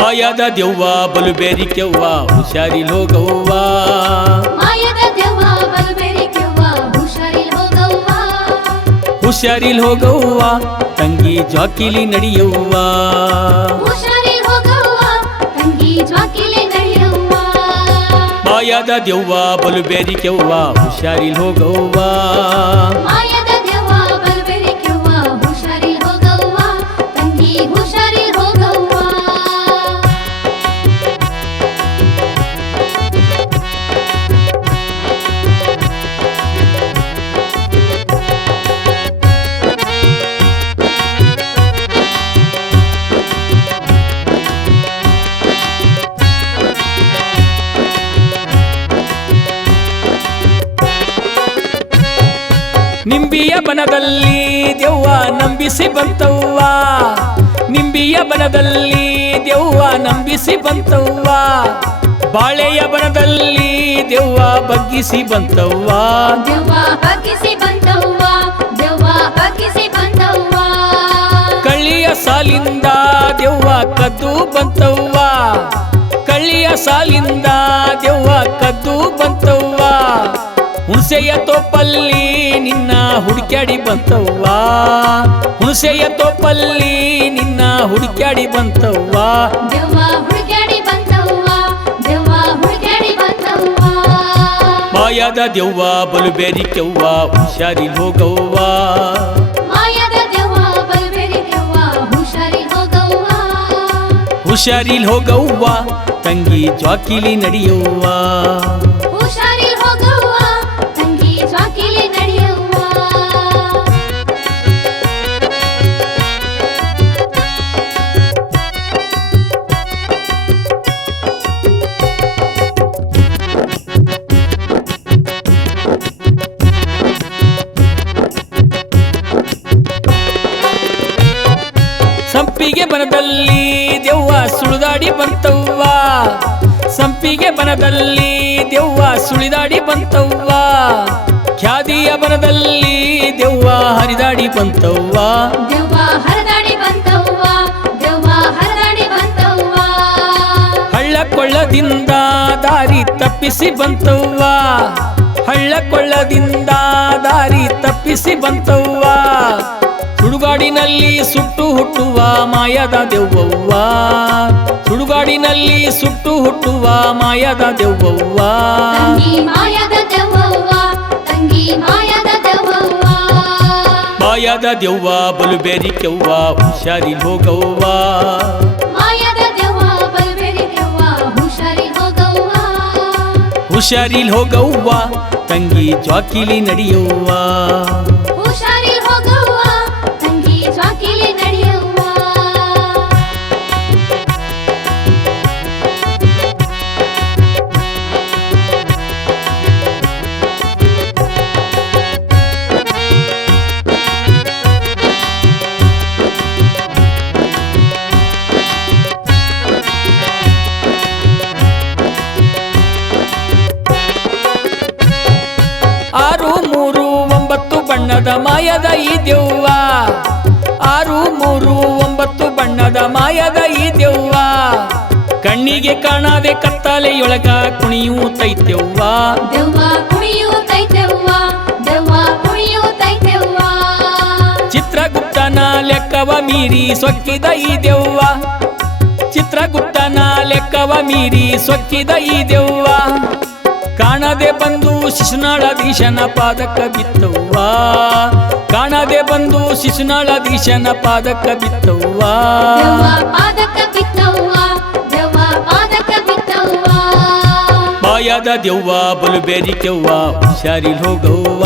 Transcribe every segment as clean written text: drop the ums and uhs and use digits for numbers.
ಮಾಯದ ದೆವ್ವ ಬಲು ಬೇರಿಕೆವ್ವ ಹುಷಾರಿಲ್ ಹೋಗವ್ವ ಮಾಯದ ದೆವ್ವ ಬಲು ಬೇರಿಕೆವ್ವ ಹುಷಾರಿಲ್ ಹೋಗವ್ವ ಹುಷಾರಿಲ್ ಹೋಗವ್ವ ತಂಗಿ ಜಾಕಿಲಿ ನಡೆಯವ್ವ ಹುಷಾರಿಲ್ ಹೋಗವ್ವ ತಂಗಿ ಜಾಕಿಲಿ ನಡೆಯವ್ವ ಮಾಯದ ದೆವ್ವ ಬಲು ಬೇರಿಕೆವ್ವ ಹುಷಾರಿಲ್ ಹೋಗವ್ವ ಮಾಯದ ದೆವ್ವ ಬಲು ಬೇರಿಕೆವ್ವ ಹುಷಾರಿಲ್ ಹೋಗವ್ವ ತಂಗಿ ಹುಷಾರಿಲ್ ಹೋಗವ್ವ ನಿಂಬಿಯ ಬನದಲ್ಲಿ ದೆವ್ವ ನಂಬಿಸಿ ಬಂತವ್ವ ನಿಂಬಿಯ ಬನದಲ್ಲಿ ದೆವ್ವ ನಂಬಿಸಿ ಬಂತವ್ವ ಬಾಳೆಯ ಬನದಲ್ಲಿ ದೆವ್ವ ಬಗ್ಗಿಸಿ ಬಂತವ್ವ ದೆವ್ವ ಬಗ್ಗಿಸಿ ಬಂತವ್ವ ದೆವ್ವ ಬಗ್ಗಿಸಿ ಬಂತವ್ವ ಕಳ್ಳಿಯ ಸಾಲಿಂದ ದೆವ್ವ ಕದ್ದು ಬಂತವ್ವ ಕಳ್ಳಿಯ ಸಾಲಿಂದ ದೆವ್ವ ಕದ್ದು ಬಂತವ್ವ ಹುಣಸೆಯ ತೋಪಲ್ಲಿ ನಿನ್ನ ಹುಡುಕ್ಯಾಡಿ ಬಂತವ್ವ ಹುಣಸೆಯ ತೋಪಲ್ಲಿ ನಿನ್ನ ಹುಡುಕ್ಯಾಡಿ ಬಂತವ್ವ ದೆವ್ವ ಹುಡುಕ್ಯಾಡಿ ಬಂತವ್ವ ದೆವ್ವ ಹುಡುಕ್ಯಾಡಿ ಬಂತವ್ವ ಮಾಯದ ದೆವ್ವ ಬಲು ಬೇರಿಕೆವ್ವ ಹುಷಾರಿಲ್ ಹೋಗವ್ವ ಮಾಯದ ದೆವ್ವ ಬಲು ಬೇರಿಕೆವ್ವ ಹುಷಾರಿಲ್ ಹೋಗವ್ವ ಹುಷಾರಿಲ್ ಹೋಗವ್ವ ತಂಗಿ ಜಾಕಿಲಿ ನಡೆಯವ್ವ ಹುಷಾರಿಲ್ ಹೋಗವ್ವ ತಂಗಿ ಜಾಕಿಲಿ ನಡೆಯವ್ವ ಸಂಪಿಗೆ ಬನದಲ್ಲಿ ದೆವ್ವ ಸುಳಿದಾಡಿ ಬಂತವ್ವ ಸಂಪಿಗೆ ಬನದಲ್ಲಿ ದೆವ್ವ ಸುಳಿದಾಡಿ ಬಂತವ್ವ ಖ್ಯಾದಿಯ ಬನದಲ್ಲಿ ದೆವ್ವ ಹರಿದಾಡಿ ಬಂತವ್ವ ದೆವ್ವ ಹರದಾಡಿ ಬಂತವ್ವ ದೆವ್ವ ಹರದಾಡಿ ಬಂತವ್ವ ಹಳ್ಳ ಕೊಳ್ಳದಿಂದ ದಾರಿ ತಪ್ಪಿಸಿ ಬಂತವ್ವ ಹಳ್ಳ ಕೊಳ್ಳದಿಂದ ದಾರಿ ತಪ್ಪಿಸಿ ಬಂತವ್ವ ಸುಡುಗಾಡಿನಲ್ಲಿ ಸುಟ್ಟು ಹುಟ್ಟುವ ಮಾಯದ ದೆವ್ವವ್ವ ಸುಡುಗಾಡಿನಲ್ಲಿ ಸುಟ್ಟು ಹುಟ್ಟುವ ಮಾಯದ ದೆವ್ವವ್ವ ತಂಗಿ ಮಾಯದ ದೆವ್ವವ್ವ ತಂಗಿ ಮಾಯದ ದೆವ್ವವ್ವ ಮಾಯದ ದೆವ್ವ ಬಲು ಬೇರಿಕೆವ್ವ ಹುಷಾರಿಲ್ ಹೋಗವ್ವ ಮಾಯದ ದೆವ್ವ ಬಲು ಬೇರಿಕೆವ್ವ ಹುಷಾರಿಲ್ ಹೋಗವ್ವ ಹುಷಾರಿಲ್ ಹೋಗವ್ವ ತಂಗಿ ಜಾಕಿಲಿ ನಡೆಯವ್ವ ಹುಷಾರಿಲ್ ಹೋಗವ್ವ ತಂಗಿ ಜಾಕಿಲಿ ನಡೆಯವ್ವ ಆರು ಮೂರು ಒಂಬತ್ತು ಬಣ್ಣದ ಮಾಯದ ಈ ದೆವ್ವ ಆರು ಮೂರು ಒಂಬತ್ತು ಬಣ್ಣದ ಮಾಯದ ಈ ದೆವ್ವ ಕಣ್ಣಿಗೆ ಕಾಣದೆ ಕತ್ತಲೆಯೊಳಗ ಕುಣಿಯೂತೈತೆವ್ವ ದೆವ್ವ ಕುಣಿಯೂತೈತೆವ್ವ ದೆವ್ವ ಕುಣಿಯೂತೈತೆವ್ವ ಚಿತ್ರಗುಪ್ತನ ಲೆಕ್ಕವ ಮೀರಿ ಸೊಕ್ಕಿದ ಈ ದೆವ್ವ ಚಿತ್ರಗುಪ್ತನ ಲೆಕ್ಕವ ಮೀರಿ ಸೊಕ್ಕಿದ ಈ ದೆವ್ವ ಕಾಣದೆ ಬಂದು ಶಿಶುನಾಳಧೀಶನ ಪಾದಕ್ಕ ಬಿತ್ತವ್ವ ಕಾಣದೆ ಬಂದು ಶಿಶುನಾಳಧೀಶನ ಪಾದಕ್ಕ ಬಿತ್ತವ್ವ ದೆವ್ವ ಪಾದಕ ಬಿತ್ತವ್ವ ದೆವ್ವ ಪಾದಕ ಬಿತ್ತವ್ವ ಮಾಯದ ದೆವ್ವ ಬಲು ಬೇರಿಕೆವ್ವ ಹುಷಾರಿಲ್ ಹೋಗವ್ವ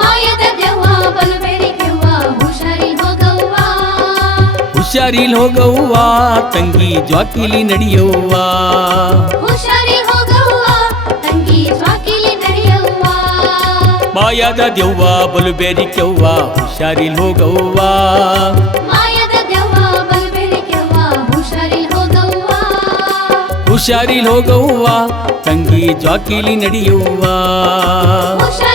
ಮಾಯದ ದೆವ್ವ ಬಲು ಬೇರಿಕೆವ್ವ ಹುಷಾರಿಲ್ ಹೋಗವ್ವ ಹುಷಾರಿಲ್ ಹೋಗವ್ವ ತಂಗಿ ಜಾಕಿಲಿ ನಡೆಯವ್ವ ಹುಷಾರಿಲ್ ಹೋಗವ್ವ ತಂಗಿ ಜಾಕಿಲಿ ನಡೆಯವ್ವ ಮಾಯದ ದೆವ್ವ ಬಲು ಬೇರಿಕೆವ್ವ ಹುಷಾರಿಲ್ ಹೋಗವ್ವ ಮಾಯದ ದೆವ್ವ ಬಲು ಬೇರಿಕೆವ್ವ ಹುಷಾರಿಲ್ ಹೋಗವ್ವ ಹುಷಾರಿಲ್ ಹೋಗವ್ವ ತಂಗಿ ಜಾಕಿಲಿ ನಡೆಯವ್ವ ಹುಷಾರಿಲ್